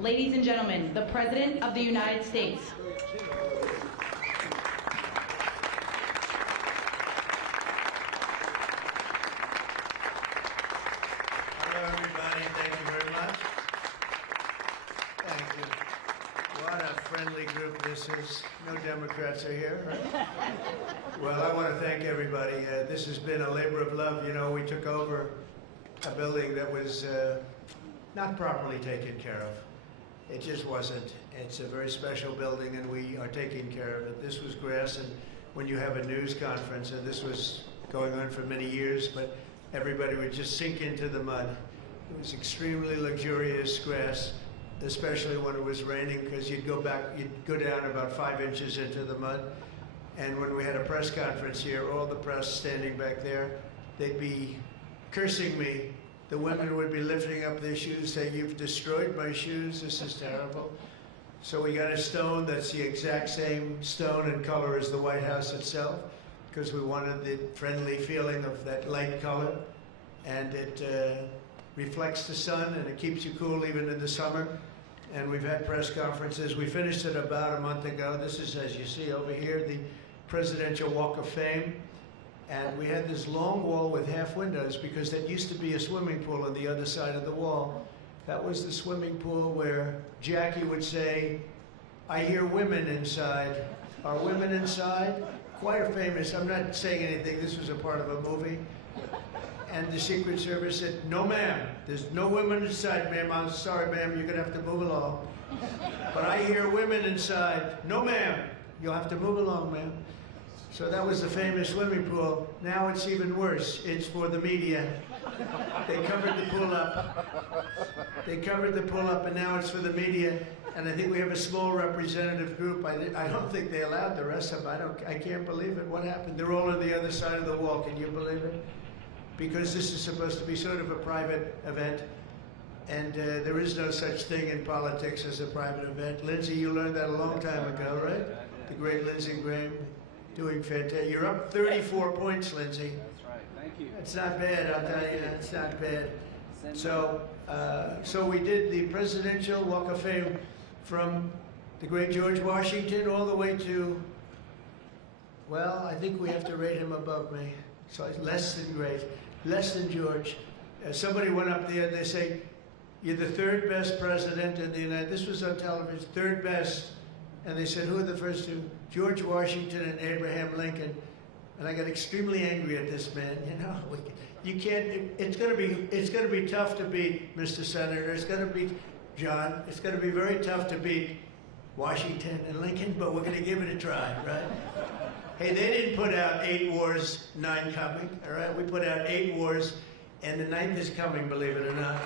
Ladies and gentlemen, the President of the United States. Hello, everybody. Thank you very much. Thank you. What a friendly group this is. No Democrats are here. Right? Well, I want to thank everybody. This has been a labor of love. You know, we took over a building that was not properly taken care of. It just wasn't. It's a very special building, and we are taking care of it. This was grass, and when you have a news conference, and this was going on for many years, but everybody would just sink into the mud. It was extremely luxurious grass, especially when it was raining, because you'd go down about 5 inches into the mud. And when we had a press conference here, all the press standing back there, they'd be cursing me. The women would be lifting up their shoes, saying, "You've destroyed my shoes, this is terrible." So we got a stone that's the exact same stone and color as the White House itself, because we wanted the friendly feeling of that light color. And it reflects the sun, and it keeps you cool even in the summer. And we've had press conferences. We finished it about a month ago. This is, as you see over here, the Presidential Walk of Fame. And we had this long wall with half windows because that used to be a swimming pool on the other side of the wall. That was the swimming pool where Jackie would say, "I hear women inside." Are women inside? Quite a famous, I'm not saying anything, this was a part of a movie. And the Secret Service said, "No, ma'am, there's no women inside, ma'am. I'm sorry, ma'am, you're gonna have to move along." "But I hear women inside." "No, ma'am, you'll have to move along, ma'am." So that was the famous swimming pool. Now it's even worse. It's for the media. They covered the pool up. They covered the pool up, and now it's for the media. And I think we have a small representative group. I don't think they allowed the rest of them. I can't believe it. What happened? They're all on the other side of the wall. Can you believe it? Because this is supposed to be sort of a private event. And there is no such thing in politics as a private event. Lindsey, you learned that a long time ago, right? The great Lindsey Graham. Doing fantastic. You're up 34 points, Lindsey. That's right. Thank you. It's not bad, I'll tell you. It's not bad. So we did the Presidential Walk of Fame from the great George Washington all the way to, well, I think we have to rate him above me. So it's less than great, less than George. Somebody went up there and they say, "You're the third best president in the United States." This was on television, third best. And they said, "Who are the first two?" "George Washington and Abraham Lincoln." And I got extremely angry at this man. You know, you can't. It's going to be tough to beat, Mr. Senator. It's going to be John. It's going to be very tough to beat Washington and Lincoln, but we're going to give it a try, right? Hey, they didn't put out 8 wars, 9 coming. All right, we put out 8 wars, and the 9th is coming. Believe it or not.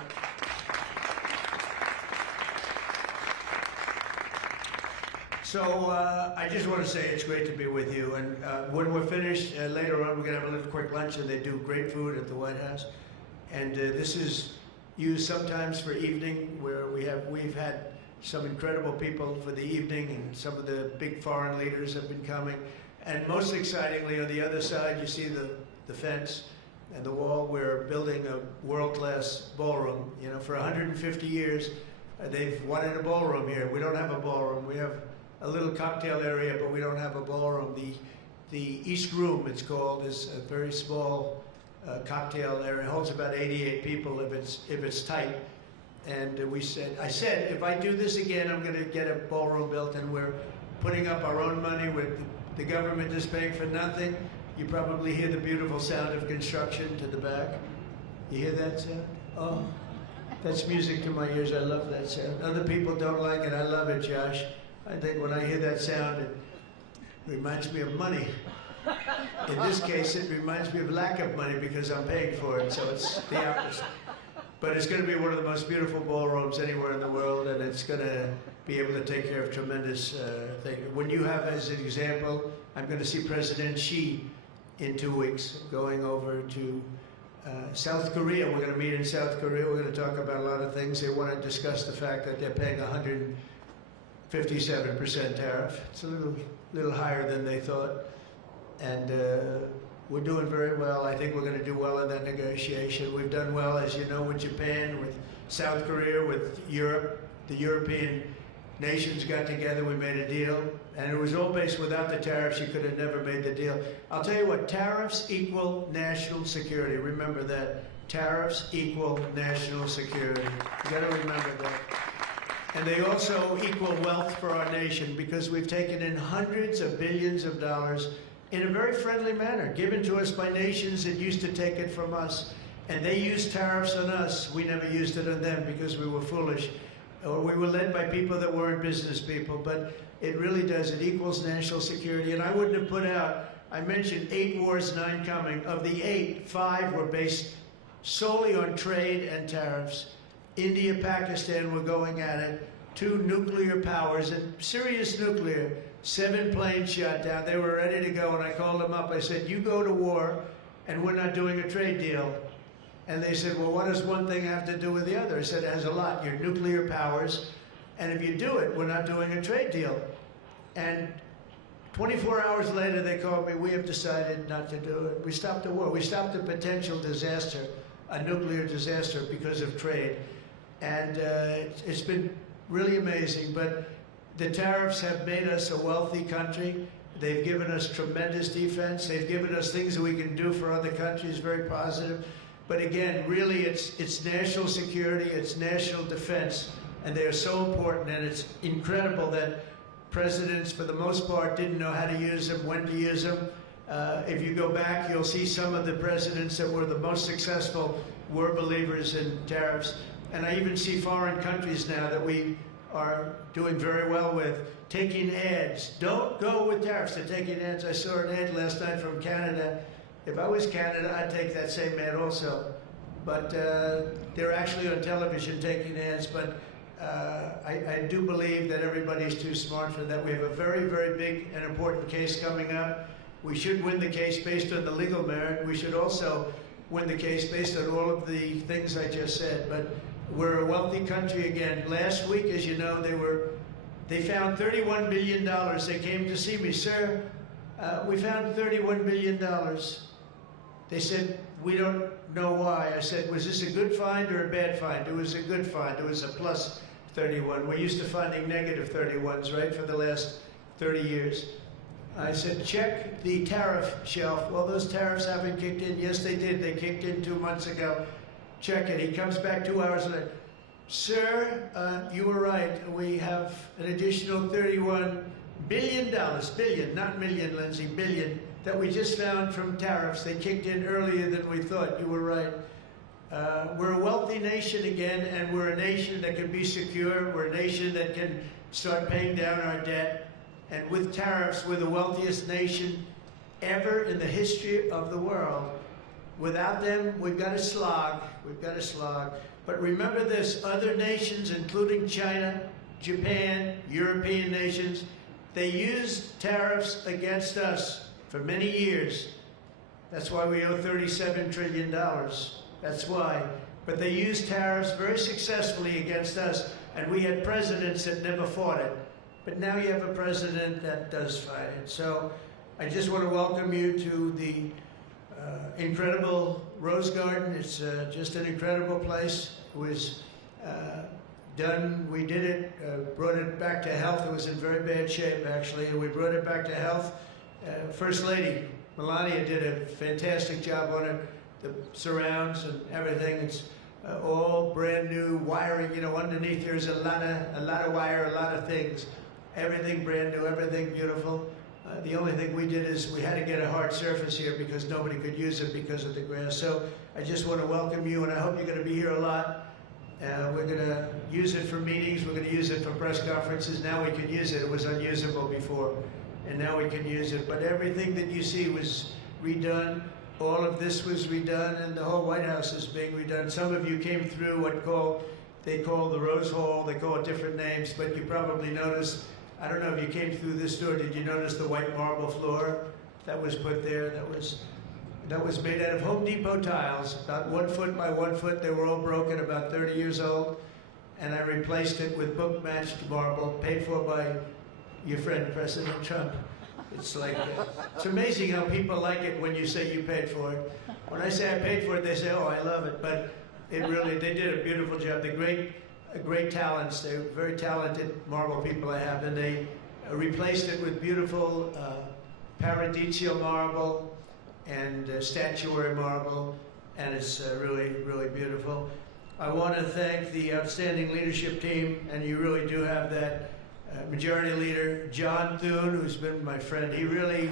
So I just want to say it's great to be with you. And when we're finished, later on, we're going to have a little quick lunch, and they do great food at the White House. And this is used sometimes for evening, where we've had some incredible people for the evening, and some of the big foreign leaders have been coming. And most excitingly, on the other side, you see the fence and the wall. We're building a world-class ballroom. You know, for 150 years, they've wanted a ballroom here. We don't have a ballroom. We have a little cocktail area, but we don't have a ballroom. The East Room, it's called, is a very small cocktail area. It holds about 88 people if it's tight. And I said, if I do this again, I'm going to get a ballroom built, and we're putting up our own money. With the government is paying for nothing. You probably hear the beautiful sound of construction to the back. You hear that sound? Oh, that's music to my ears. I love that sound. Other people don't like it. I love it, Josh. I think when I hear that sound, it reminds me of money. In this case, it reminds me of lack of money because I'm paying for it, so it's the opposite. But it's going to be one of the most beautiful ballrooms anywhere in the world, and it's going to be able to take care of tremendous things. When you have, as an example, I'm going to see President Xi in 2 weeks, going over to South Korea. We're going to meet in South Korea. We're going to talk about a lot of things. They want to discuss the fact that they're paying 157% tariff. It's a little higher than they thought. And we're doing very well. I think we're going to do well in that negotiation. We've done well, as you know, with Japan, with South Korea, with Europe. the European nations got together, we made a deal, and it was all based without the tariffs, you could have never made the deal. I'll tell you what, tariffs equal national security. Remember that. Tariffs equal national security. You got to remember that. And they also equal wealth for our nation because we've taken in hundreds of billions of dollars in a very friendly manner, given to us by nations that used to take it from us. And they used tariffs on us. We never used it on them because we were foolish. Or we were led by people that weren't business people. But it really does. It equals national security. And I wouldn't have put out, I mentioned 8 wars, 9 coming. Of the 8, 5 were based solely on trade and tariffs. India, Pakistan were going at it. 2 nuclear powers, and serious nuclear. 7 planes shot down. They were ready to go, and I called them up. I said, you go to war, and we're not doing a trade deal. And they said, well, what does one thing have to do with the other? I said, it has a lot. You're nuclear powers, and if you do it, we're not doing a trade deal. And 24 hours later, they called me, we have decided not to do it. We stopped the war. We stopped a potential disaster, a nuclear disaster, because of trade. And it's been really amazing, but the tariffs have made us a wealthy country. They've given us tremendous defense. They've given us things that we can do for other countries, very positive. But again, really, it's national security, it's national defense, and they are so important, and it's incredible that presidents, for the most part, didn't know how to use them, when to use them. If you go back, you'll see some of the presidents that were the most successful were believers in tariffs. And I even see foreign countries now that we are doing very well with taking ads. Don't go with tariffs. They're taking ads. I saw an ad last night from Canada. If I was Canada, I'd take that same ad also. But they're actually on television taking ads. But I do believe that everybody's too smart for that. We have a very, very big and important case coming up. We should win the case based on the legal merit. We should also win the case based on all of the things I just said. But we're a wealthy country again. Last week, as you know, they found $31 billion. They came to see me, sir, we found $31 billion. They said, we don't know why. I said, was this a good find or a bad find? It was a good find. It was a plus 31. We're used to finding negative 31s, right, for the last 30 years. I said, check the tariff shelf. Well, those tariffs haven't kicked in. Yes, they did. They kicked in 2 months ago. Check it. He comes back 2 hours later. Sir, you were right. We have an additional $31 billion, billion, not million, Lindsay, billion, that we just found from tariffs. They kicked in earlier than we thought. You were right. We're a wealthy nation again, and we're a nation that can be secure. We're a nation that can start paying down our debt. And with tariffs, we're the wealthiest nation ever in the history of the world. Without them, we've got to slog. We've got to slog. But remember this, other nations, including China, Japan, European nations, they used tariffs against us for many years. That's why we owe $37 trillion. That's why. But they used tariffs very successfully against us, and we had presidents that never fought it. But now you have a president that does fight it. So I just want to welcome you to the incredible Rose Garden. It's just an incredible place. It was done, we did it, brought it back to health. It was in very bad shape, actually, and we brought it back to health. First Lady Melania did a fantastic job on it. The surrounds and everything, it's all brand new wiring. You know, underneath there's a lot of wire, a lot of things. Everything brand new, everything beautiful. The only thing we did is we had to get a hard surface here because nobody could use it because of the grass. So I just want to welcome you, and I hope you're going to be here a lot. We're going to use it for meetings. We're going to use it for press conferences. Now we can use it. It was unusable before, and now we can use it. But everything that you see was redone. All of this was redone, and the whole White House is being redone. Some of you came through what they call the Rose Hall. They call it different names, but you probably noticed, I don't know if you came through this door, did you notice the white marble floor that was put there? That was made out of Home Depot tiles, about 1 foot by 1 foot. They were all broken, about 30 years old. And I replaced it with book-matched marble, paid for by your friend, President Trump. It's like, it's amazing how people like it when you say you paid for it. When I say I paid for it, they say, oh, I love it. But it really, they did a beautiful job. The great great talents. They're very talented marble people I have, and they replaced it with beautiful Paradiso marble and statuary marble, and it's really, really beautiful. I want to thank the outstanding leadership team, and you really do have that majority leader, John Thune, who's been my friend. He really,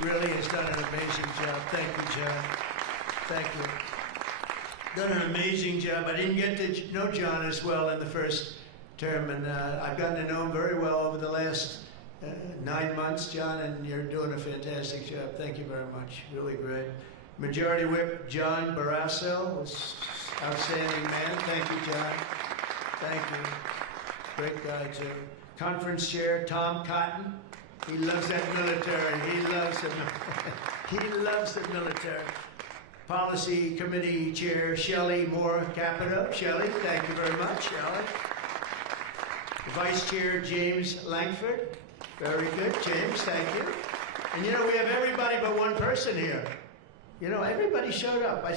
really has done an amazing job. Thank you, John. Thank you. Done an amazing job. I didn't get to know John as well in the first term, and I've gotten to know him very well over the last 9 months, John, and you're doing a fantastic job. Thank you very much. Really great. Majority Whip John Barrasso was outstanding man. Thank you, John. Thank you. Great guy, too. Conference Chair Tom Cotton. He loves that military. He loves it. He loves the military. Policy Committee Chair Shelley Moore Capito. Shelley, thank you very much, Shelley. Vice Chair James Langford. Very good, James, thank you. And you know, we have everybody but one person here. You know, everybody showed up. I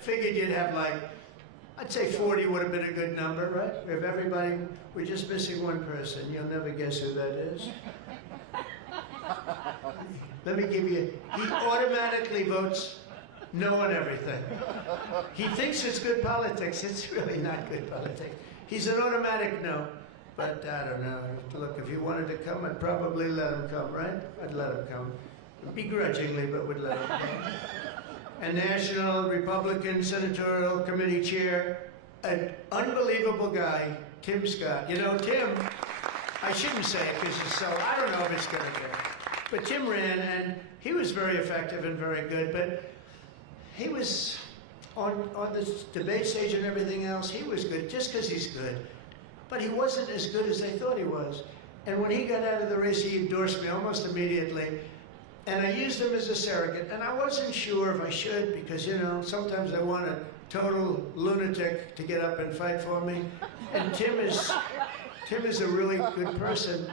figured you'd have like, I'd say 40 would have been a good number, right? We have everybody, we're just missing one person. You'll never guess who that is. Let me give you, he automatically votes no on everything. He thinks it's good politics. It's really not good politics. He's an automatic no. But I don't know. Look, if he wanted to come, I'd probably let him come, right? I'd let him come. Begrudgingly, but would let him come. And National Republican Senatorial Committee Chair, an unbelievable guy, Tim Scott. You know, Tim, I shouldn't say it because it's so, I don't know if it's going to be. But Tim ran, and he was very effective and very good, but he was on the debate stage and everything else, he was good just because he's good. But he wasn't as good as they thought he was. And when he got out of the race, he endorsed me almost immediately. And I used him as a surrogate. And I wasn't sure if I should because, you know, sometimes I want a total lunatic to get up and fight for me. And Tim is a really good person.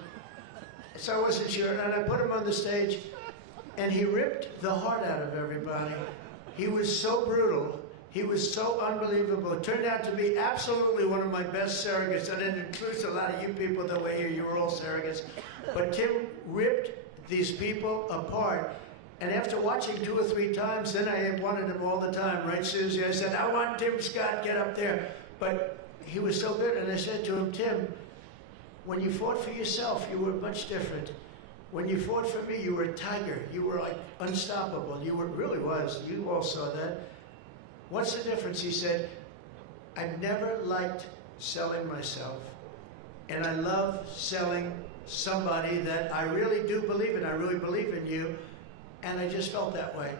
So I wasn't sure. And I put him on the stage, and he ripped the heart out of everybody. He was so brutal. He was so unbelievable. It turned out to be absolutely one of my best surrogates, and it includes a lot of you people that were here. You were all surrogates. But Tim ripped these people apart. And after watching 2 or 3 times, then I wanted him all the time, right, Susie? I said, I want Tim Scott, get up there. But he was so good, and I said to him, Tim, when you fought for yourself, you were much different. When you fought for me, you were a tiger. You were like unstoppable. You were, really was. You all saw that. What's the difference? He said, I've never liked selling myself, and I love selling somebody that I really do believe in. I really believe in you, and I just felt that way.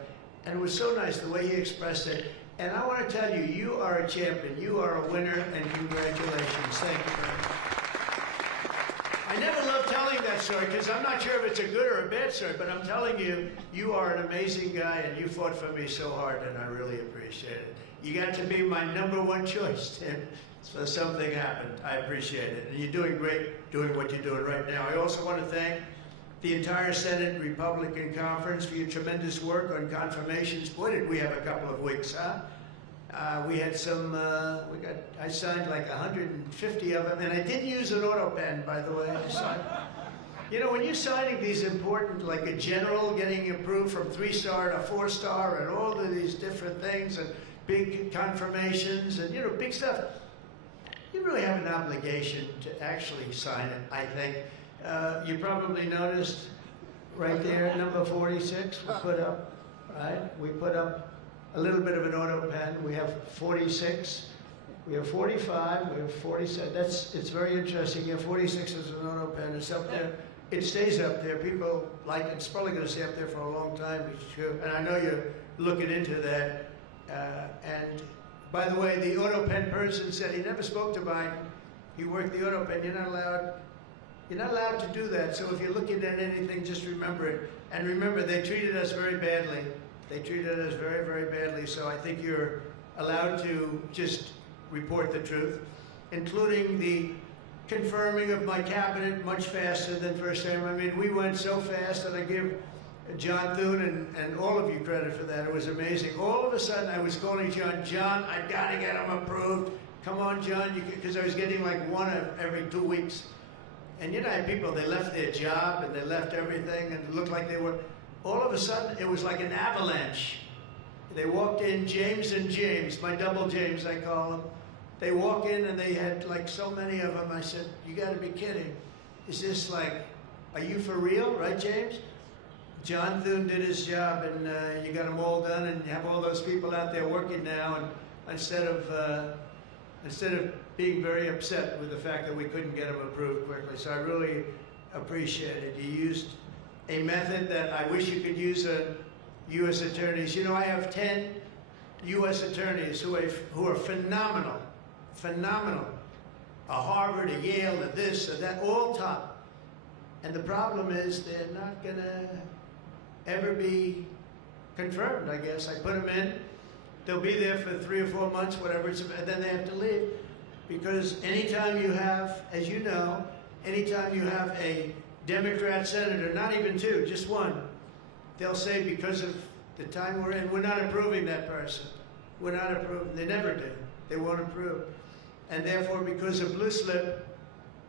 And it was so nice the way he expressed it. And I want to tell you, you are a champion. You are a winner, and congratulations. Thank you very much. I never love telling that story because I'm not sure if it's a good or a bad story, but I'm telling you, you are an amazing guy and you fought for me so hard, and I really appreciate it. You got to be my #1 choice, Tim. So something happened. I appreciate it. And you're doing great doing what you're doing right now. I also want to thank the entire Senate Republican Conference for your tremendous work on confirmations. Boy, did we have a couple of weeks, huh? We had some, I signed like 150 of them, and I didn't use an auto pen, by the way. I signed. You know, when you're signing these important, like a general getting approved from 3-star to 4-star and all of these different things and big confirmations and, you know, big stuff, you really have an obligation to actually sign it, I think. You probably noticed right there, number 46, we put up, right? We put up a little bit of an auto pen. We have 46, we have 45, we have 47. It's very interesting. You have 46 as an auto pen. It's up there. It stays up there. People like it. It's probably going to stay up there for a long time. And I know you're looking into that. And by the way, the auto pen person said he never spoke to Biden. He worked the auto pen. You're not allowed to do that. So if you're looking at anything, just remember it. And remember, they treated us very badly. They treated us very, very badly, so I think you're allowed to just report the truth, including the confirming of my cabinet much faster than first time. I mean, we went so fast, and I give John Thune and all of you credit for that. It was amazing. All of a sudden, I was calling John, I gotta get him approved. come on, John, because I was getting like one every 2 weeks. And you know, I had people, they left their job and they left everything and it looked like they were, all of a sudden, it was like an avalanche. They walked in, James and James, my double James, I call them. They walk in and they had like so many of them. I said, you gotta be kidding. Is this like, are you for real, right, James? John Thune did his job and you got them all done and you have all those people out there working now and instead of being very upset with the fact that we couldn't get them approved quickly. So I really appreciate it. You used a method that I wish you could use U.S. attorneys. You know, I have 10 U.S. attorneys who are phenomenal, phenomenal. A Harvard, a Yale, a this, a that, all top. And the problem is they're not gonna ever be confirmed, I guess. I put them in, they'll be there for 3 or 4 months, whatever, and then they have to leave. Because anytime you have, as you know, anytime you have a Democrat senator, not even two, just one, they'll say because of the time we're in, we're not approving that person. We're not approving, they never do. They won't approve. And therefore, because of blue slip,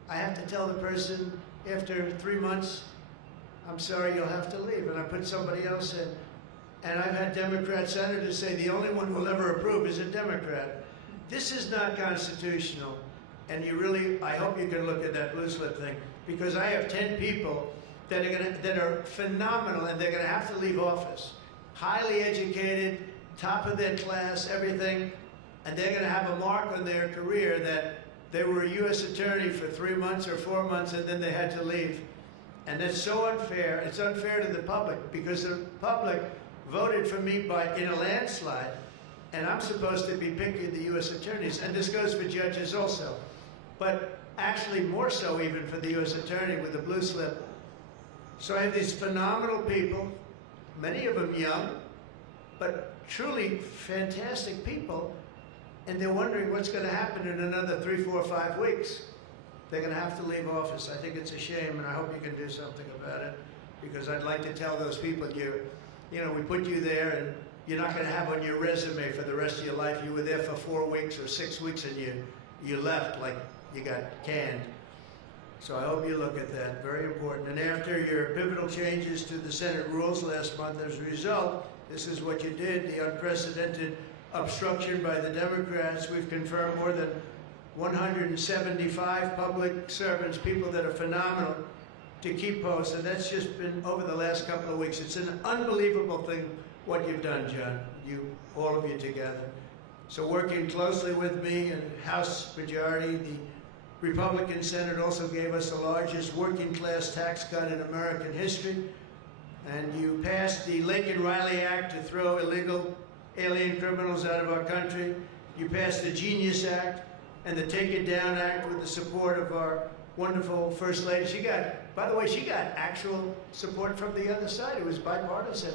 I have to tell the person after 3 months, I'm sorry, you'll have to leave. And I put somebody else in. And I've had Democrat senators say the only one who'll ever approve is a Democrat. This is not constitutional. And you really, I hope you can look at that blue slip thing, because I have 10 people that are phenomenal and they're gonna have to leave office. Highly educated, top of their class, everything. And they're gonna have a mark on their career that they were a U.S. attorney for 3 months or 4 months and then they had to leave. And that's so unfair. It's unfair to the public because the public voted for me in a landslide, and I'm supposed to be picking the U.S. attorneys, and this goes for judges also. But actually more so even for the U.S. attorney with the blue slip. So I have these phenomenal people, many of them young, but truly fantastic people, and they're wondering what's going to happen in another 3, 4, 5 weeks. They're going to have to leave office. I think it's a shame, and I hope you can do something about it, because I'd like to tell those people, you know, we put you there, and you're not going to have on your resume for the rest of your life, you were there for 4 weeks or 6 weeks, and you left like you got canned. So I hope you look at that, very important. And after your pivotal changes to the Senate rules last month, as a result, this is what you did, the unprecedented obstruction by the Democrats. We've confirmed more than 175 public servants, people that are phenomenal, to keep posts, and that's just been over the last couple of weeks. It's an unbelievable thing what you've done, John, all of you together. So working closely with me and House Majority, the Republican Senate also gave us the largest working class tax cut in American history, and you passed the Laken Riley Act to throw illegal alien criminals out of our country. You passed the Genius Act and the Take It Down Act with the support of our wonderful First Lady. She got, by the way, she got actual support from the other side. It was bipartisan.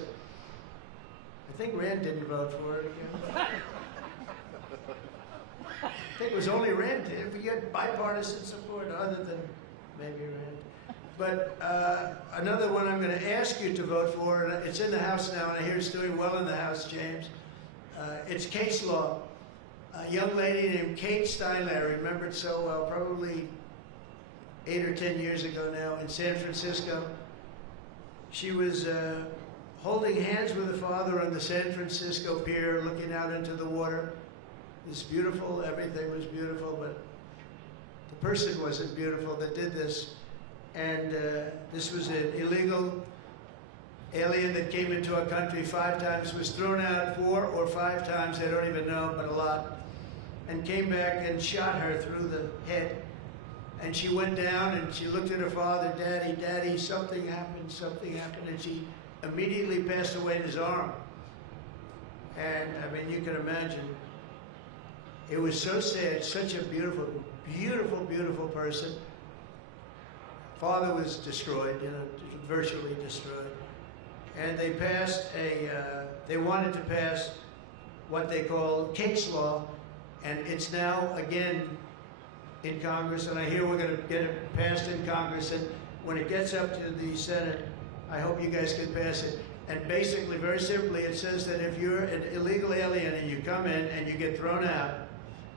I think Rand didn't vote for it again. I think it was only Rand. If we get bipartisan support, other than maybe Rand. But another one I'm going to ask you to vote for, and it's in the House now, and I hear it's doing well in the House, James. It's case law. A young lady named Kate Steinle, I remember it so well, probably 8 or 10 years ago now, in San Francisco. She was holding hands with her father on the San Francisco pier, looking out into the water. It was beautiful, everything was beautiful, but the person wasn't beautiful that did this. And this was an illegal alien that came into our country 5 times, was thrown out 4 or 5 times, I don't even know, but a lot, and came back and shot her through the head. And she went down and she looked at her father, Daddy, Daddy, something happened, and she immediately passed away in his arm. And I mean, you can imagine, it was so sad, such a beautiful, beautiful, beautiful person. Father was destroyed, you know, virtually destroyed. And they passed they wanted to pass what they call case law, and it's now again in Congress, and I hear we're going to get it passed in Congress, and when it gets up to the Senate, I hope you guys can pass it. And basically, very simply, it says that if you're an illegal alien and you come in and you get thrown out,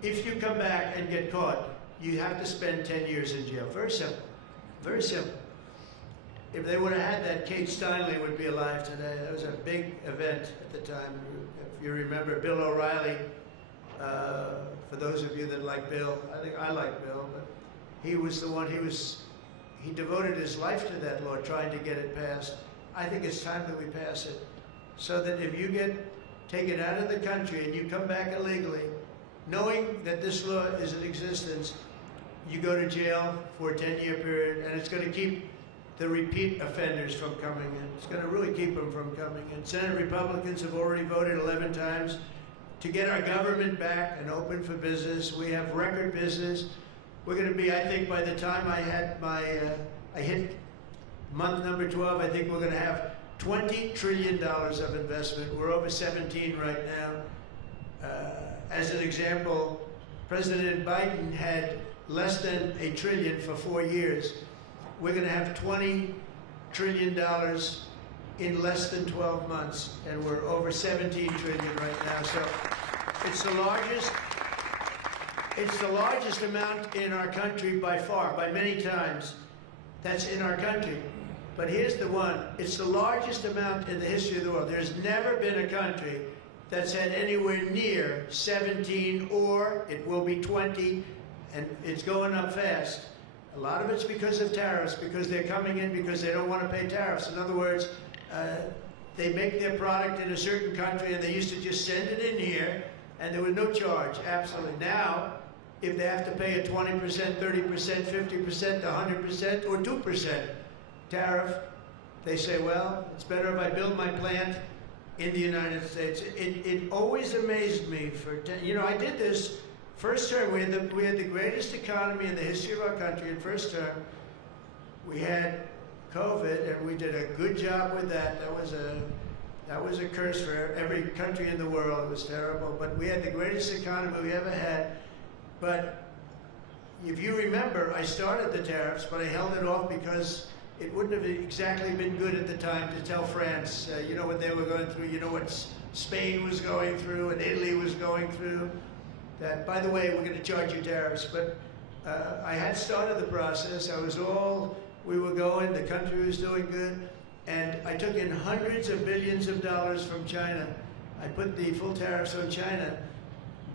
if you come back and get caught, you have to spend 10 years in jail. Very simple. Very simple. If they would have had that, Kate Steinle would be alive today. That was a big event at the time. If you remember Bill O'Reilly, for those of you that like Bill, I think I like Bill, but he was the one, he devoted his life to that law, trying to get it passed. I think it's time that we pass it, so that if you get taken out of the country and you come back illegally, knowing that this law is in existence, you go to jail for a 10-year period, and it's going to keep the repeat offenders from coming in. It's going to really keep them from coming in. Senate Republicans have already voted 11 times to get our government back and open for business. We have record business. We're going to be, I think, by the time I hit month number 12, I think we're going to have $20 trillion of investment. We're over 17 right now. As an example, President Biden had less than $1 trillion for 4 years. We're going to have $20 trillion in less than 12 months, and we're over 17 trillion right now. So it's the largest amount in our country by far, by many times. That's in our country. But here's the one. It's the largest amount in the history of the world. There's never been a country that's had anywhere near 17, or it will be 20, and it's going up fast. A lot of it's because of tariffs, because they're coming in because they don't want to pay tariffs. In other words, they make their product in a certain country, and they used to just send it in here, and there was no charge, absolutely. Now, if they have to pay a 20%, 30%, 50%, 100%, or 2% tariff, they say, well, it's better if I build my plant in the United States. It always amazed me I did this first term. We had the greatest economy in the history of our country in first term. We had COVID, and we did a good job with that. That was a curse for every country in the world. It was terrible. But we had the greatest economy we ever had. But if you remember, I started the tariffs, but I held it off because it wouldn't have exactly been good at the time to tell France, you know what they were going through, you know what Spain was going through and Italy was going through. That, by the way, we're going to charge you tariffs. But I had started the process. We were going, the country was doing good. And I took in hundreds of billions of dollars from China. I put the full tariffs on China.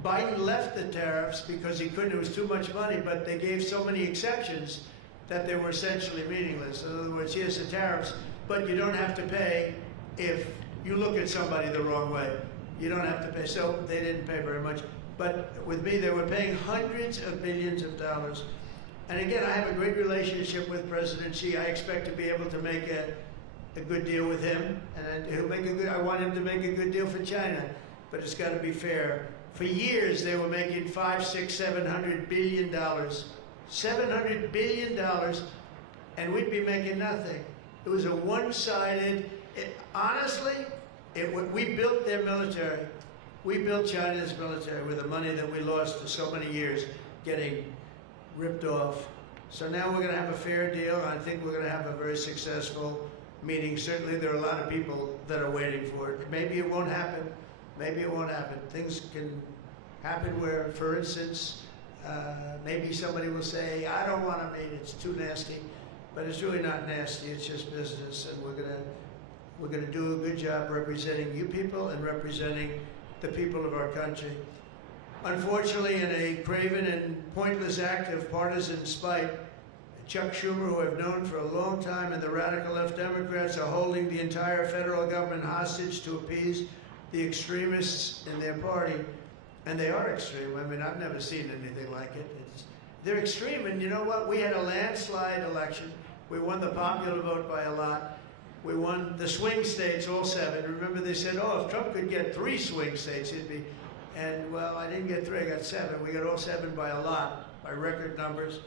Biden left the tariffs because he couldn't, it was too much money, but they gave so many exceptions that they were essentially meaningless. In other words, here's the tariffs, but you don't have to pay if you look at somebody the wrong way. You don't have to pay. So they didn't pay very much. But with me, they were paying hundreds of billions of dollars. And again, I have a great relationship with President Xi. I expect to be able to make a good deal with him, and I want him to make a good deal for China, but it's got to be fair. For years, they were making $500, $600, $700 billion, $700 billion, and we'd be making nothing. It was a one-sided. Honestly, we built their military. We built China's military with the money that we lost for so many years, getting ripped off. So now we're going to have a fair deal. I think we're going to have a very successful meeting. Certainly, there are a lot of people that are waiting for it. Maybe it won't happen. Maybe it won't happen. Things can happen where, for instance, maybe somebody will say, I don't want to meet, it's too nasty. But it's really not nasty, it's just business, and we're gonna do a good job representing you people and representing the people of our country. Unfortunately, in a craven and pointless act of partisan spite, Chuck Schumer, who I've known for a long time, and the radical left Democrats are holding the entire federal government hostage to appease the extremists in their party. And they are extreme. I mean, I've never seen anything like it. They're extreme, and you know what? We had a landslide election. We won the popular vote by a lot. We won the swing states, all 7. Remember, they said, oh, if Trump could get 3 swing states, he'd be. And, well, I didn't get 3, I got 7. We got all 7 by a lot, by record numbers.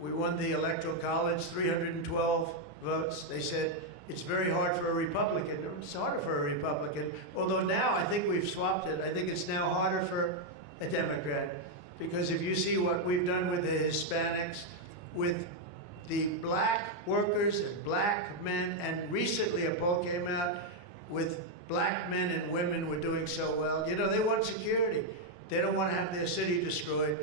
We won the Electoral College, 312 votes. They said, it's very hard for a Republican. It's harder for a Republican. Although now I think we've swapped it. I think it's now harder for a Democrat. Because if you see what we've done with the Hispanics, with the black workers and black men, and recently a poll came out with black men and women were doing so well. You know, they want security. They don't want to have their city destroyed.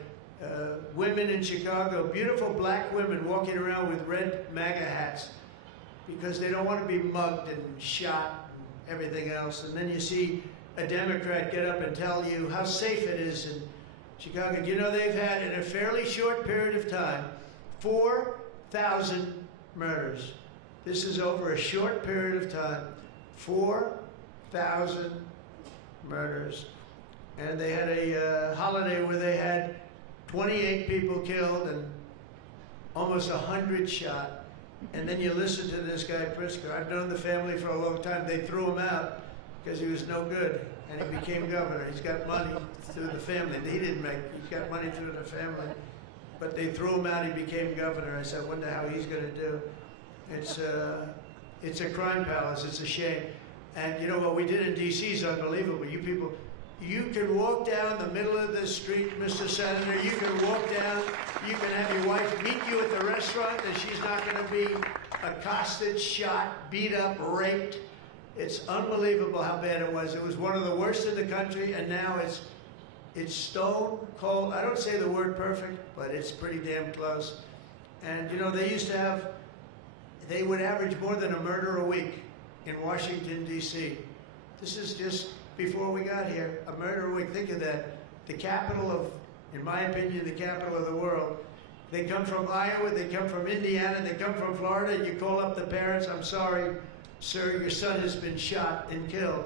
Women in Chicago, beautiful black women walking around with red MAGA hats because they don't want to be mugged and shot and everything else. And then you see a Democrat get up and tell you how safe it is in Chicago. You know, they've had, in a fairly short period of time, 4,000 murders. This is over a short period of time. 4,000 murders. And they had a holiday where they had 28 people killed and almost 100 shot. And then you listen to this guy, Pritzker. I've known the family for a long time. They threw him out because he was no good, and he became governor. He's got money through the family. He didn't make, he's got money through the family. But they threw him out, he became governor. I said, I wonder how he's gonna do. It's a crime palace, it's a shame. And you know what we did in DC is unbelievable. You people, you can walk down the middle of the street, Mr. Senator, you can walk down, you can have your wife meet you at the restaurant and she's not gonna be accosted, shot, beat up, raped. It's unbelievable how bad it was. It was one of the worst in the country, and now it's stone cold. I don't say the word perfect, but it's pretty damn close. And you know, they would average more than a murder a week in Washington, D.C. This is just before we got here, a murder a week. Think of that. The capital of, in my opinion, the capital of the world. They come from Iowa, they come from Indiana, they come from Florida. You call up the parents, I'm sorry, sir, your son has been shot and killed.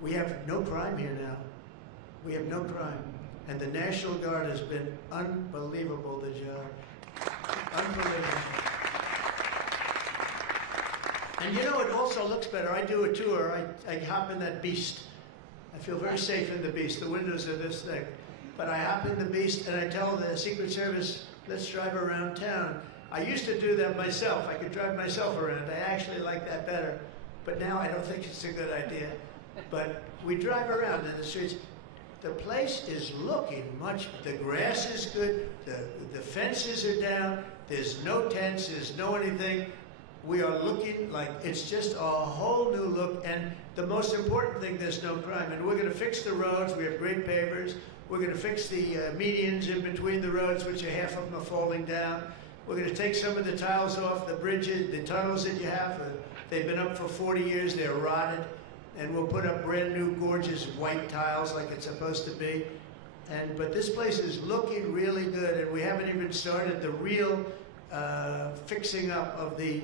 We have no crime here now. We have no crime. And the National Guard has been unbelievable, the job. Unbelievable. And you know, it also looks better. I do a tour, I hop in that beast. I feel very safe in the beast. The windows are this thick. But I hop in the beast and I tell the Secret Service, let's drive around town. I used to do that myself. I could drive myself around. I actually like that better. But now I don't think it's a good idea. But we drive around in the streets. The place is looking much, the grass is good, the fences are down, there's no tents, there's no anything. We are looking like it's just a whole new look. And the most important thing, there's no crime. And we're gonna fix the roads, we have great pavers. We're gonna fix the medians in between the roads, which are half of them are falling down. We're going to take some of the tiles off the bridges, the tunnels that you have. They've been up for 40 years, they're rotted. And we'll put up brand new, gorgeous white tiles like it's supposed to be. But this place is looking really good, and we haven't even started the real fixing up of the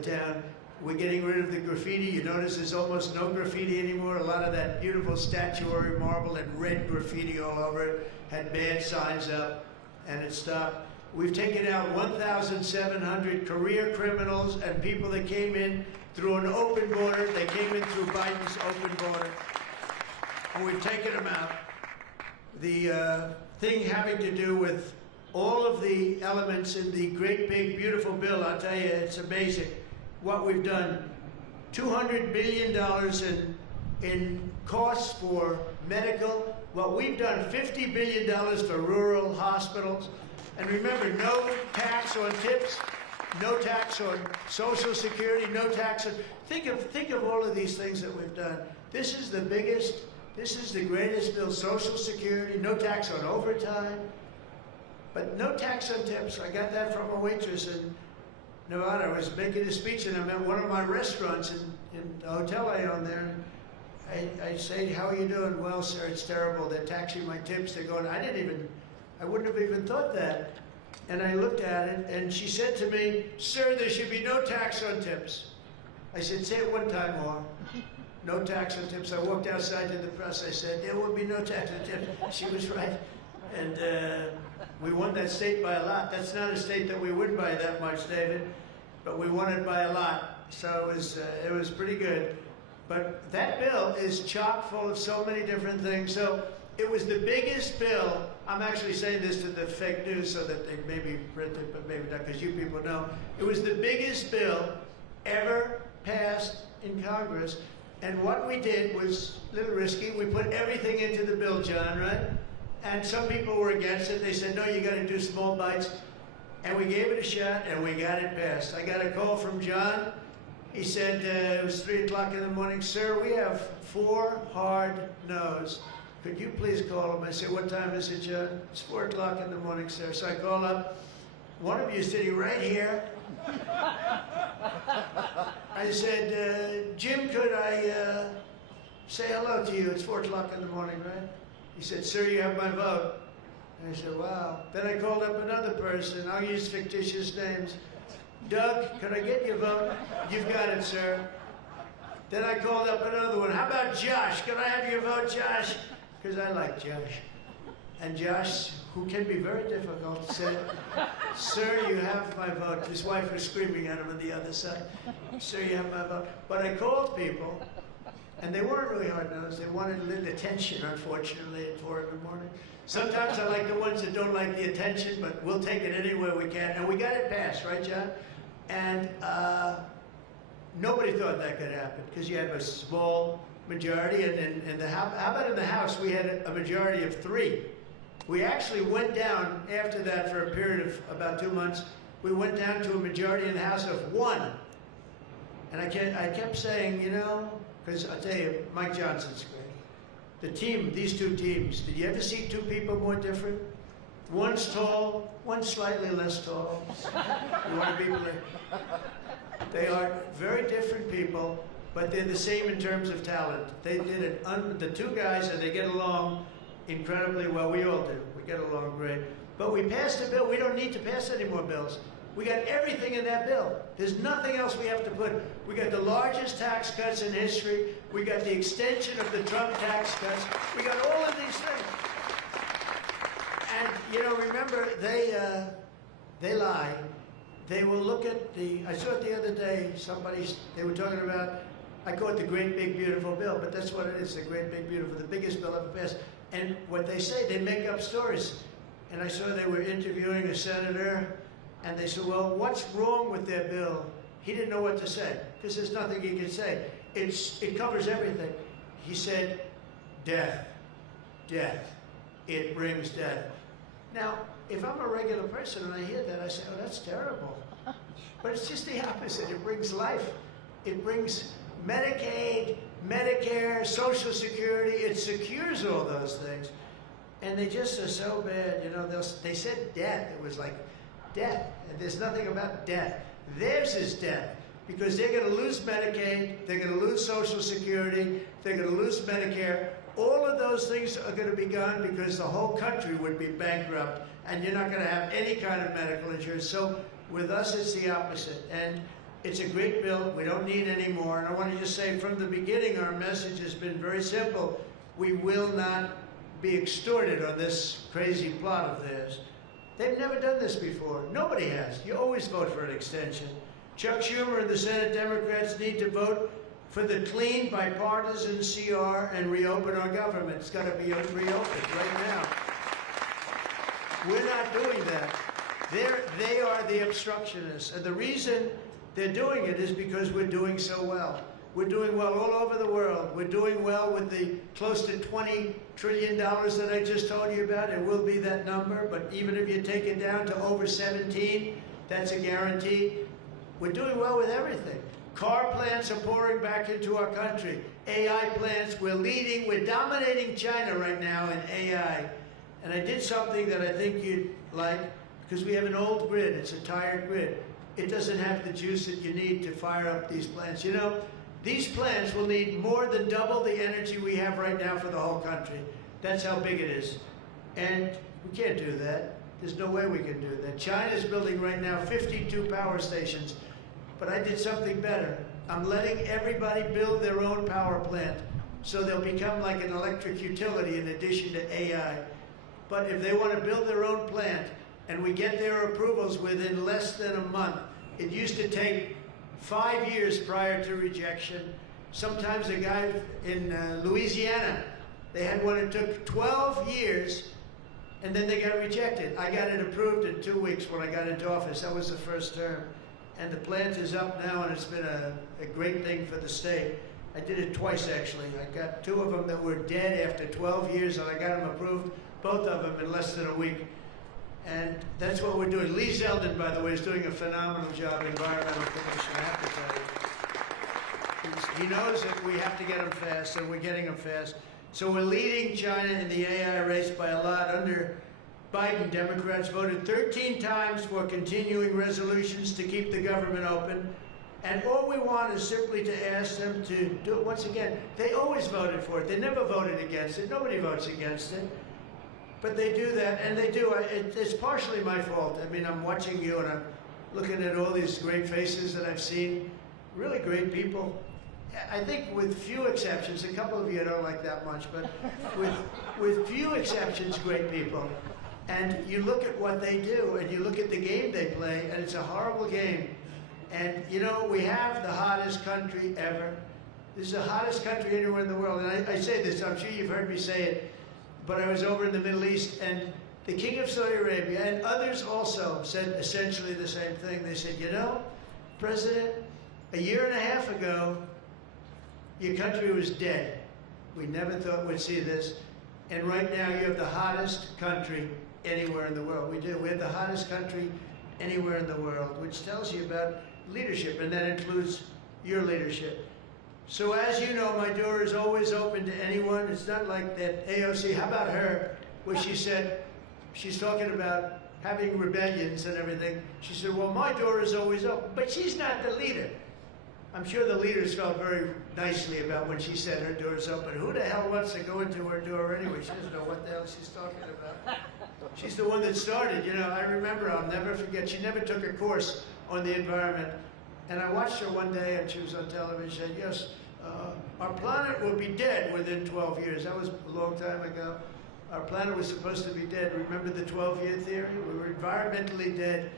town. We're getting rid of the graffiti. You notice there's almost no graffiti anymore. A lot of that beautiful statuary marble and red graffiti all over it had bad signs up, and it stopped. We've taken out 1,700 career criminals and people that came in through an open border. They came in through Biden's open border. And we've taken them out. The thing having to do with all of the elements in the great, big, beautiful bill, I'll tell you, it's amazing what we've done. $200 billion in costs for medical. Well, we've done $50 billion for rural hospitals. And remember, no tax on tips, no tax on Social Security, no tax on, think of all of these things that we've done. This is the biggest, this is the greatest bill. Social Security, no tax on overtime, but no tax on tips. I got that from a waitress in Nevada. I was making a speech and I'm at one of my restaurants in the hotel I own there. I say, how are you doing? Well, sir, it's terrible. They're taxing my tips. They're going, I wouldn't have even thought that. And I looked at it, and she said to me, sir, there should be no tax on tips. I said, say it one time more. No tax on tips. I walked outside to the press. I said, there will be no tax on tips. She was right. And we won that state by a lot. That's not a state that we win by that much, David, but we won it by a lot. So it was pretty good. But that bill is chock full of so many different things. So it was the biggest bill. I'm actually saying this to the fake news so that they maybe print it, but maybe not, because you people know. It was the biggest bill ever passed in Congress. And what we did was a little risky. We put everything into the bill, John, right? And some people were against it. They said, no, you got to do small bites. And we gave it a shot, and we got it passed. I got a call from John. He said, it was 3 o'clock in the morning, sir, we have 4 hard no's. could you please call him? I said, what time is it, John? It's 4 o'clock in the morning, sir. So I call up. One of you is sitting right here. I said, Jim, could I say hello to you? It's 4 o'clock in the morning, right? He said, sir, you have my vote. And I said, wow. Then I called up another person. I'll use fictitious names. Doug, could I get your vote? You've got it, sir. Then I called up another one. How about Josh? Can I have your vote, Josh? Because I like Josh. And Josh, who can be very difficult, said, sir, you have my vote. His wife was screaming at him on the other side. Sir, you have my vote. But I called people, and they weren't really hard-nosed. They wanted a little attention, unfortunately, at 4 in the morning. Sometimes I like the ones that don't like the attention, but we'll take it anywhere we can. And we got it passed, right, John? And nobody thought that could happen, because you have a small majority. And how about in the House, we had a majority of 3. We actually went down after that for a period of about 2 months. We went down to a majority in the House of 1. And I kept saying, you know, because I'll tell you, Mike Johnson's great. The team, these 2 teams, did you ever see 2 people more different? One's tall, one's slightly less tall. You want to be clear? They are very different people, but they're the same in terms of talent. They did it, the 2 guys, and they get along incredibly well. We all do. We get along great. But we passed a bill. We don't need to pass any more bills. We got everything in that bill. There's nothing else we have to put. We got the largest tax cuts in history. We got the extension of the Trump tax cuts. We got all of these things. And, you know, remember, they lie. They will look at I saw it the other day, they were talking about, I call it the Great Big Beautiful Bill, but that's what it is, the Great Big Beautiful, the biggest bill ever passed. And what they say, they make up stories. And I saw they were interviewing a senator, and they said, well, what's wrong with their bill? He didn't know what to say, because there's nothing he could say. It covers everything. He said, death, death. It brings death. Now, if I'm a regular person and I hear that, I say, oh, that's terrible. But it's just the opposite. It brings life. It brings Medicaid, Medicare, Social Security. It secures all those things. And they just are so bad. You know, they said death. It was like death. And there's nothing about death. Theirs is death. Because they're going to lose Medicaid. They're going to lose Social Security. They're going to lose Medicare. All of those things are going to be gone because the whole country would be bankrupt, and you're not going to have any kind of medical insurance. So with us, it's the opposite. And it's a great bill. We don't need any more. And I want to just say from the beginning, our message has been very simple. We will not be extorted on this crazy plot of theirs. They've never done this before. Nobody has. You always vote for an extension. Chuck Schumer and the Senate Democrats need to vote for the clean, bipartisan CR and reopen our government. It's got to be reopened right now. We're not doing that. They are the obstructionists. And the reason they're doing it is because we're doing so well. We're doing well all over the world. We're doing well with the close to $20 trillion that I just told you about. It will be that number, but even if you take it down to over 17, that's a guarantee. We're doing well with everything. Car plants are pouring back into our country. AI plants, we're leading, we're dominating China right now in AI. And I did something that I think you'd like, because we have an old grid, it's a tired grid. It doesn't have the juice that you need to fire up these plants. You know, these plants will need more than double the energy we have right now for the whole country. That's how big it is. And we can't do that. There's no way we can do that. China's building right now 52 power stations. But I did something better. I'm letting everybody build their own power plant so they'll become like an electric utility in addition to AI. But if they want to build their own plant and we get their approvals within less than a month, it used to take 5 years prior to rejection. Sometimes a guy in Louisiana, they had one that took 12 years and then they got rejected. I got it approved in 2 weeks when I got into office. That was the first term. And the plant is up now, and it's been a great thing for the state. I did it twice, actually. I got 2 of them that were dead after 12 years, and I got them approved, both of them in less than a week. And that's what we're doing. Lee Zeldin, by the way, is doing a phenomenal job, Environmental Commission, I have to tell you. He knows that we have to get them fast, and we're getting them fast. So we're leading China in the AI race by a lot. Under Biden, Democrats voted 13 times for continuing resolutions to keep the government open. And all we want is simply to ask them to do it once again. They always voted for it. They never voted against it. Nobody votes against it. But they do that, and they do. It's partially my fault. I mean, I'm watching you, and I'm looking at all these great faces that I've seen. Really great people. I think with few exceptions, a couple of you I don't like that much, but with few exceptions, great people. And you look at what they do, and you look at the game they play, and it's a horrible game. And, you know, we have the hottest country ever. This is the hottest country anywhere in the world. And I say this, I'm sure you've heard me say it, but I was over in the Middle East, and the King of Saudi Arabia and others also said essentially the same thing. They said, you know, President, a year and a half ago, your country was dead. We never thought we'd see this. And right now, you have the hottest country anywhere in the world. We do. We have the hottest country anywhere in the world, which tells you about leadership, and that includes your leadership. So as you know, my door is always open to anyone. It's not like that AOC, how about her, where she said, she's talking about having rebellions and everything. She said, well, my door is always open. But she's not the leader. I'm sure the leaders felt very nicely about when she said her door is open. Who the hell wants to go into her door anyway? She doesn't know what the hell she's talking about. She's the one that started. You know, I remember, I'll never forget, she never took a course on the environment. And I watched her one day, and she was on television. She said, yes, our planet will be dead within 12 years. That was a long time ago. Our planet was supposed to be dead. Remember the 12-year theory? We were environmentally dead.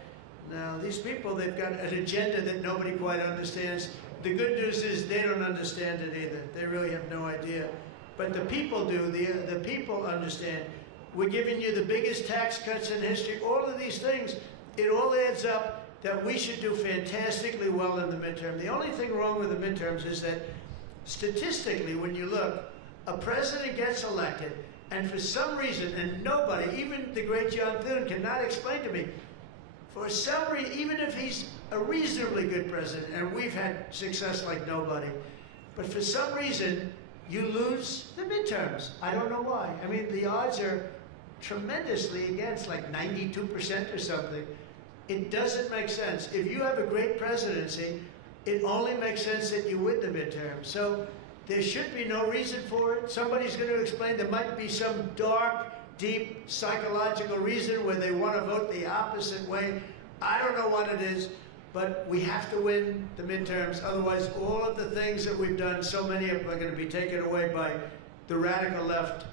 Now, these people, they've got an agenda that nobody quite understands. The good news is they don't understand it either. They really have no idea. But the people do. The people understand. We're giving you the biggest tax cuts in history. All of these things, it all adds up that we should do fantastically well in the midterm. The only thing wrong with the midterms is that statistically, when you look, a president gets elected, and for some reason, and nobody, even the great John Thune, cannot explain to me, for some reason, even if he's a reasonably good president, and we've had success like nobody, but for some reason, you lose the midterms. I don't know why. I mean, the odds are tremendously against, like 92% or something. It doesn't make sense. If you have a great presidency, it only makes sense that you win the midterm. So there should be no reason for it. Somebody's going to explain there might be some dark, deep psychological reason where they want to vote the opposite way. I don't know what it is, but we have to win the midterms. Otherwise, all of the things that we've done, so many of them are going to be taken away by the radical left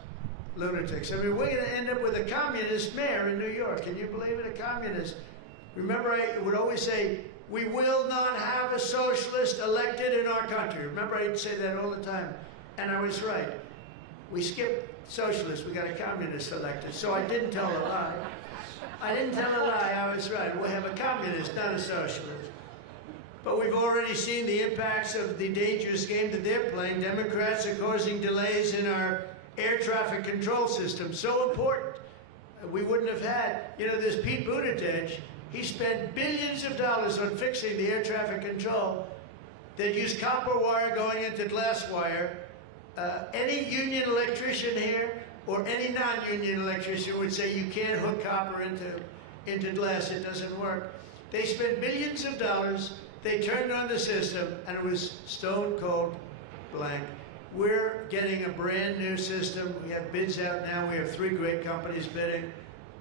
lunatics. I mean, we're going to end up with a communist mayor in New York. Can you believe it? A communist. Remember, I would always say, we will not have a socialist elected in our country. Remember, I'd say that all the time. And I was right. We skipped socialists. We got a communist elected. So I didn't tell a lie. I didn't tell a lie. I was right. We'll have a communist, not a socialist. But we've already seen the impacts of the dangerous game that they're playing. Democrats are causing delays in our air traffic control system. So important. We wouldn't have had, you know, this Pete Buttigieg. He spent billions of dollars on fixing the air traffic control. They used copper wire going into glass wire. Any union electrician here or any non-union electrician would say you can't hook copper into glass. It doesn't work. They spent billions of dollars. They turned on the system, and it was stone cold blank. We're getting a brand new system. We have bids out now. We have 3 great companies bidding.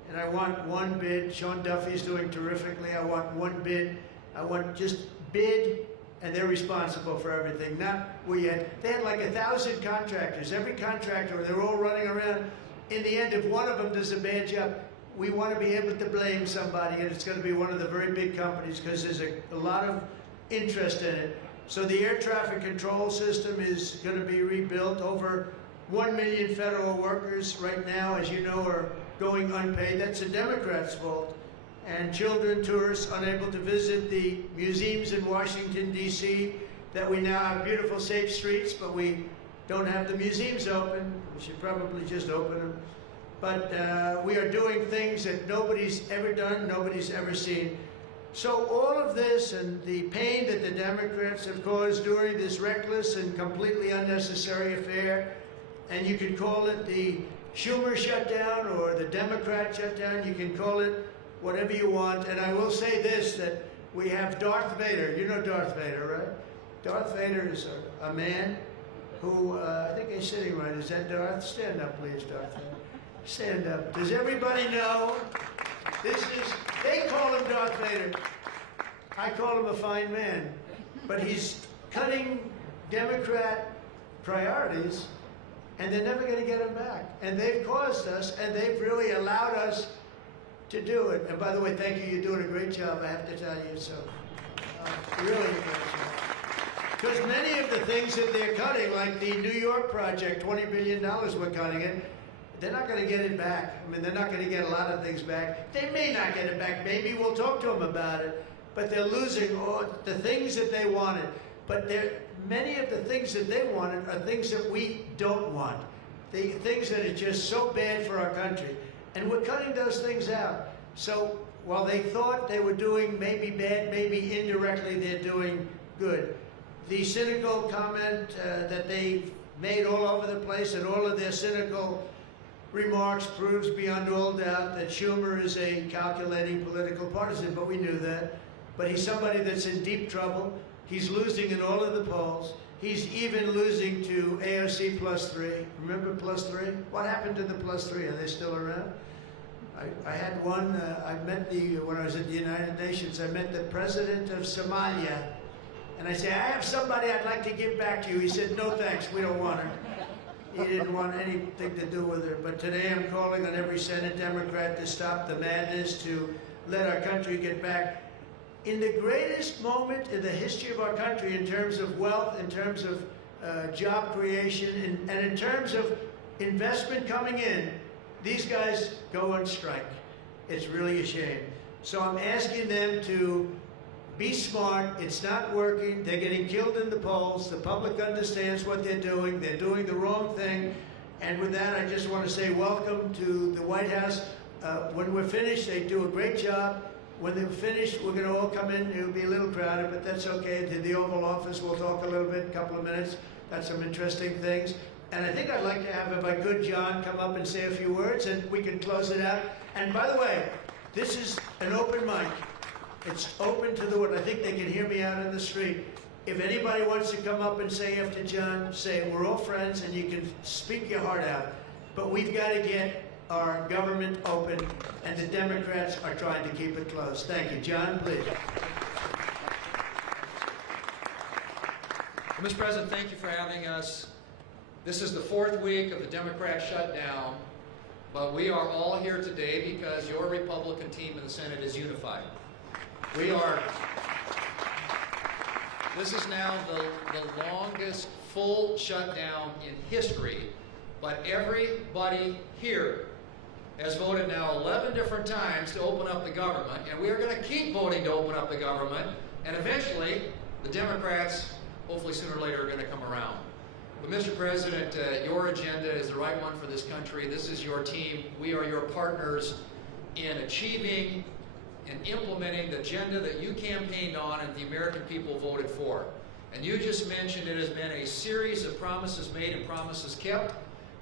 And I want one bid. Sean Duffy's doing terrifically. I want one bid. I want just bid, and they're responsible for everything. Not we had. They had like 1,000 contractors. Every contractor, they're all running around. In the end, if one of them does a bad job, we want to be able to blame somebody, and it's going to be one of the very big companies because there's a lot of interest in it. So the air traffic control system is going to be rebuilt. Over 1 million federal workers right now, as you know, are going unpaid. That's the Democrats' fault. And children, tourists, unable to visit the museums in Washington, D.C., that we now have beautiful, safe streets, but we don't have the museums open. We should probably just open them. But we are doing things that nobody's ever done, nobody's ever seen. So all of this and the pain that the Democrats have caused during this reckless and completely unnecessary affair, and you can call it the Schumer shutdown or the Democrat shutdown. You can call it whatever you want. And I will say this, that we have Darth Vader. You know Darth Vader, right? Darth Vader is a man who, I think he's sitting right. Is that Darth? Stand up, please, Darth Vader. Stand up. Does everybody know? They call him Darth Vader. I call him a fine man. But he's cutting Democrat priorities, and they're never going to get him back. And they've caused us, and they've really allowed us to do it. And by the way, thank you. You're doing a great job, I have to tell you. So, really a great job. Because many of the things that they're cutting, like the New York project, $20 billion we're cutting it, they're not going to get it back. I mean, they're not going to get a lot of things back. They may not get it back. Maybe we'll talk to them about it. But they're losing all the things that they wanted. But many of the things that they wanted are things that we don't want. The things that are just so bad for our country. And we're cutting those things out. So while they thought they were doing maybe bad, maybe indirectly they're doing good. The cynical comment that they made all over the place, and all of their cynical remarks proves beyond all doubt that Schumer is a calculating political partisan, but we knew that. But he's somebody that's in deep trouble. He's losing in all of the polls. He's even losing to AOC +3. Remember +3? What happened to the +3? Are they still around? I had one, I met when I was at the United Nations, I met the president of Somalia. And I said, I have somebody I'd like to give back to you. He said, no thanks, we don't want her. He didn't want anything to do with her. But today I'm calling on every Senate Democrat to stop the madness, to let our country get back. In the greatest moment in the history of our country, in terms of wealth, in terms of job creation, and in terms of investment coming in, these guys go on strike. It's really a shame. So I'm asking them to be smart. It's not working. They're getting killed in the polls. The public understands what they're doing. They're doing the wrong thing. And with that, I just want to say welcome to the White House. When we're finished, they do a great job. When they're finished, we're going to all come in. It'll be a little crowded, but that's okay. To the Oval Office, we'll talk a little bit, a couple of minutes. Got some interesting things. And I think I'd like to have, if I could, John, come up and say a few words, and we can close it out. And by the way, this is an open mic. It's open to the world. I think they can hear me out in the street. If anybody wants to come up and say after John, say we're all friends, and you can speak your heart out. But we've got to get our government open, and the Democrats are trying to keep it closed. Thank you. John, please. Well, Mr. President, thank you for having us. This is the 4th week of the Democrat shutdown, but we are all here today because your Republican team in the Senate is unified. This is now the longest full shutdown in history, but everybody here has voted now 11 different times to open up the government, and we are going to keep voting to open up the government, and eventually the Democrats, hopefully sooner or later, are going to come around. But Mr. President, your agenda is the right one for this country. This is your team. We are your partners in achieving and implementing the agenda that you campaigned on and the American people voted for. And you just mentioned it has been a series of promises made and promises kept,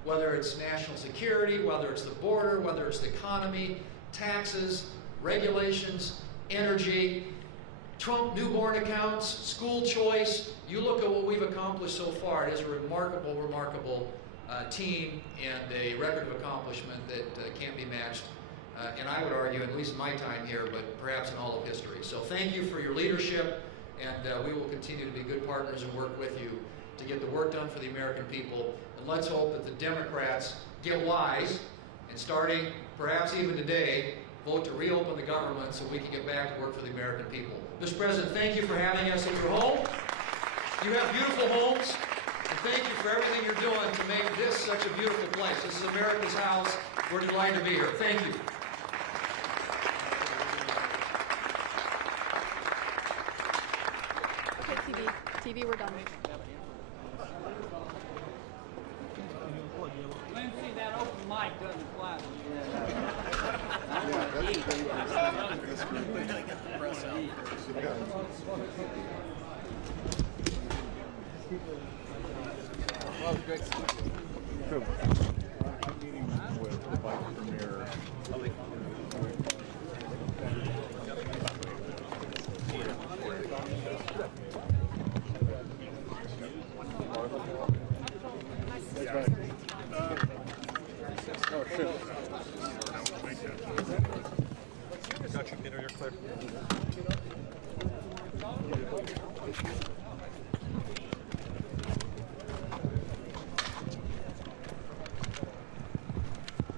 whether it's national security, whether it's the border, whether it's the economy, taxes, regulations, energy, Trump newborn accounts, school choice. You look at what we've accomplished so far. It is a remarkable, remarkable team and a record of accomplishment that can't be matched. And I would argue, at least in my time here, but perhaps in all of history. So thank you for your leadership, and we will continue to be good partners and work with you to get the work done for the American people. And let's hope that the Democrats get wise, and starting perhaps even today, vote to reopen the government so we can get back to work for the American people. Mr. President, thank you for having us at your home. You have beautiful homes, and thank you for everything you're doing to make this such a beautiful place. This is America's house. We're delighted to be here. Thank you. Okay, TV, we're done. Lindsay, that open mic doesn't fly. Well, great. clear.